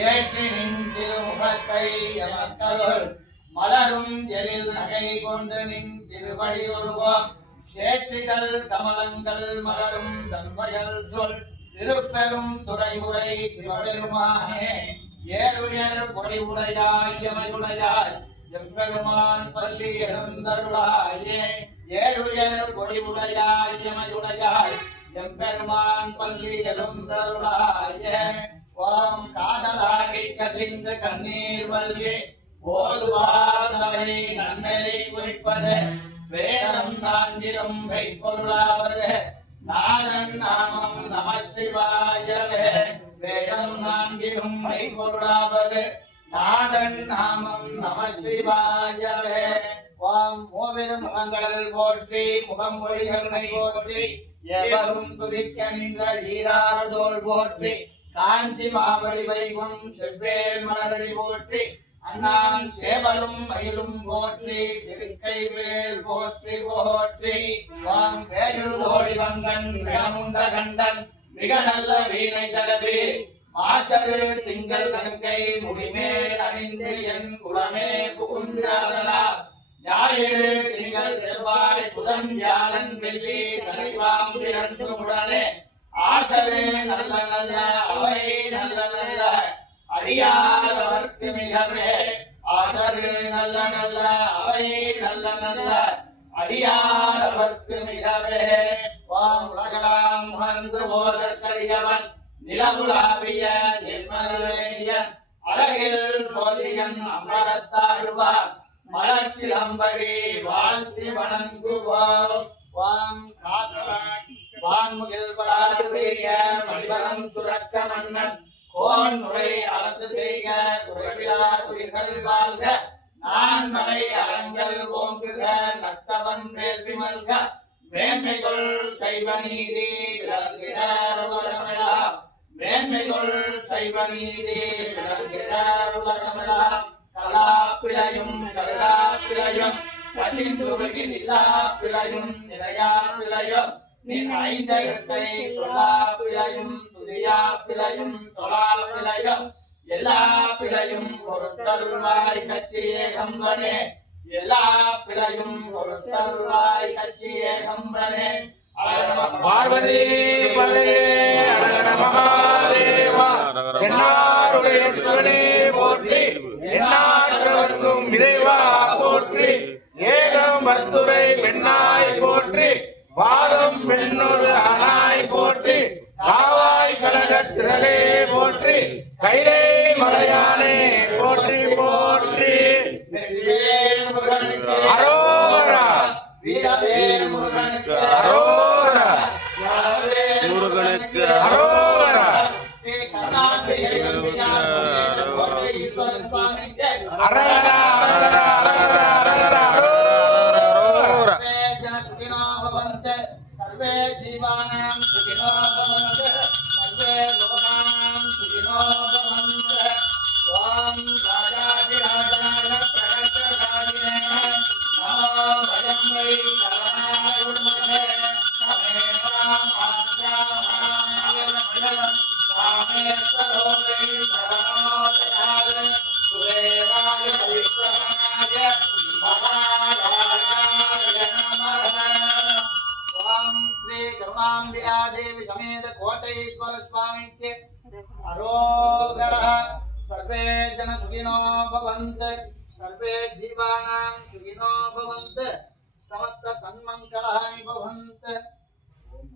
ஏற்றி நின் திருமுகத்தை எமக்கருள் மலரும் எழில் நகை கொண்டு நின் திருவடி உருவம் சேற்றிதழ் கமலங்கள் மலரும் தன்மையல் சொல் திருப்பெரும் துறைமுறை சிவபெருமானே ஏறுயர் பொடி உடையாய் எமையுடையாய் எம்பெருமான் பள்ளி எழுந்தருளாயே ஏறுயர் பொடி உடையாய் எமையுடையாய் எம்பெருமான் பள்ளி எழுந்தருளாயே ஓம் காதலாகி கசிந்து கண்ணீர் வல்கி ஓதுவார்தவரை நன்னரை குறிப்பது வேதம் நான்கிலும் மெய்ப்பொருளாவது நாதன் நாமம் நம சிவாயவே வேதம் நான்கிலும் மெய்ப்பொருளாவது நாதன் நாமம் நம சிவாயவே ஓம் மூவிரும் முகங்கள் போற்றி முகமொழிகளை போற்றி எவரும் துதிக்க நின்ற ஈராரதோல் போற்றி காஞ்சி மாவடி வைகும் செவ்வேல் மலரடி போற்றி அண்ணான் சேவலும் மயிலும் போற்றி திருக்கை வேல் போற்றி போற்றி வாம் பேருதோடி வங்கன் விடமுண்ட கண்டன் மிக நல்ல வீணை தடவி மாசரு திங்கள் கங்கை முடிமேல் அணிந்து என் குலமே புகுந்தாரலா ஞாயிறு திங்கள் செவ்வாய் புதன் வியாழன் வெள்ளி சனிவாம் இரண்டு உடனே ஆசரு நல்ல நல்ல அவை நல்ல நல்ல அடியாரவர்க்கு மிகவே ஆசரு நல்ல நல்ல அவை நல்ல நல்ல அடியாரவர்க்கு மிகவே வாம் உலகலாம் வந்து போதற்கரியவன் நிலவுலாவிய நிர்மலவேணியன் அழகில் சோதியன் அமரத்தாழ்வார் மலர் சிலம்படி வாழ்த்தி வணங்குவார் வாம் வான்முகில் பலாடுவேய மணிவலம் சுரக்க மன்னன் கோன் முறை அரசு செய்க குறைவிலா உயிர்கள் வாழ்க நான் மறை அரங்கள் ஓங்குக நத்தவன் வேள்வி மல்க மேன்மைகள் சைவ நீதி விளங்குகிறார் உலகமிழா மேன்மைகள் சைவ நீதி விளங்குகிறார் உலகமிழா கலா பிழையும் கருதா பிழையும் பசிந்துருகி நிலா பிழையும் நிலையா பிழையும் நின் ஐந்தெழுத்தை சொல்லா பிழையும் துதியா பிழையும் தொழா பிழையும் எல்லா பிழையும் பொறுத்தருள்வாய் கட்சியே கம்பனே எல்லா பிழையும் பொறுத்தருள்வாய் கட்சியே கம்பனே பார்வதி மகாதேவா என்னாருடைய சிவனே போற்றி எந்நாட்டவர்க்கும் இறைவா போற்றி ஏகம் வத்துரை பெண்ணாய் போற்றி வாதம் பெண்ணொரு அனாய் போற்றி காவாய் கழக திரளே போற்றி கைலை மலையானே போற்றி போற்றி அரோரா வீரவேல் முருகனுக்கு அரோரா முருகனுக்கு அரோரா அரகரா அரகரா அரகரா அரகரா அரோரா ஜன சுகினோ பவந்த सर्वे जीवानां सुखिनो भवन्तु सर्वे लोकानां सुखिनो भवन्तु ओम राजाधिराजाय प्रकटराजिने नमो भयं वै शरणाय उन्महे समेतां आज्ञामायं सामेश्वरोऽपि शरणो ददार सुवेदाय परिश्रमणाय महाराजाय नमः श्री करुणांबिका देवी समेत कोटेश्वर स्वामी के अरोगरः सर्वे जन सुखिनो भवन्तु सर्वे जीवानां सुखिनो भवन्तु समस्त सन्मंगलानि भवन्तु ओम